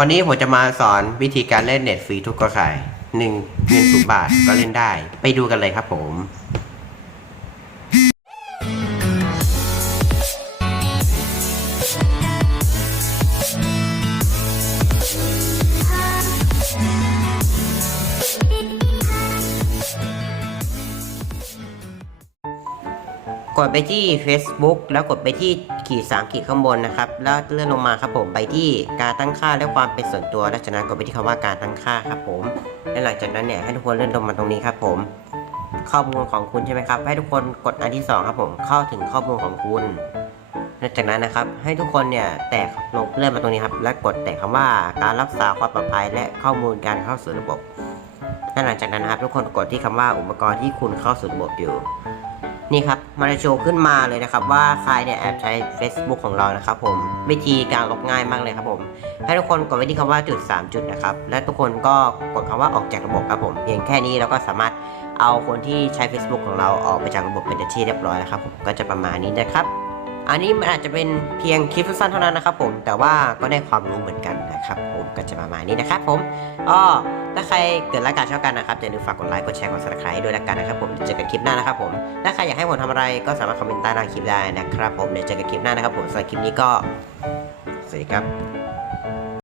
วันนี้ผมจะมาสอนวิธีการเล่นเน็ตฟรีทุกกระข่ายหนึ่งเงินสูบาทก็เล่นได้ ไปดูกันเลยครับผม กดไปที่ Facebook แล้วกดไปที่ขีดสามขีดข้างบนนะครับ แล้วเลื่อนลงมาครับผมไปที่การตั้งค่าและความเป็นส่วนตัว และจากนั้นกดไปที่คำว่าการตั้งค่าครับผม และหลังจากนั้นเนี่ยให้ทุกคนเลื่อนลงมาตรงนี้ครับผมข้อมูลของคุณใช่ไหมครับ ให้ทุกคนกดอันที่สองครับผม เข้าถึงข้อมูลของคุณและจากนั้นนะครับ ให้ทุกคนเนี่ยแตะลงเลื่อนมาตรงนี้ครับ และกดแตะคำว่าการรักษาความปลอดภัยและข้อมูลการเข้าสู่ระบบและหลังจากนั้นนะครับ ทุกคนกดที่คำว่าอุปกรณ์ที่คุณเข้าสู่ระบบอยู่ นี่ครับมันจะโชว์ขึ้นมาเลยนะครับ ว่าใครเนี่ยแอบใช้ Facebook ของเรานะครับผมวิธีการลบง่ายมากเลยครับผม ให้ทุกคนกดไว้ที่คำว่าจุด 3 จุดนะครับ และทุกคนก็กดคำว่าออกจากระบบครับผม เพียงแค่นี้เราก็สามารถเอาคนที่ใช้ Facebook ของเราออกไปจากระบบเป็นที่เรียบร้อยแล้วครับผมก็จะประมาณนี้นะครับ อันนี้มันอาจจะเป็นเพียงคลิปสั้นๆเท่านั้นนะครับผมแต่ว่าก็ได้ความรู้เหมือนกัน นะครับผมก็จะประมาณนี้นะครับผมอ๋อถ้าใครเกิดรายการชอบกันนะครับอย่าลืมฝากกดไลค์กดแชร์กดซับสไคร้โด้วยละกันนะครับผมเจอกันคลิปหน้านะครับผมถ้าใครอยากให้ผมทำอะไรก็สามารถคอมเมนต์ใต้หน้าคลิปได้นะครับผมเดี๋ยวเจอกันคลิปหน้านะครับผมสำหรับคลิปนี้ก็สวัสดีครับ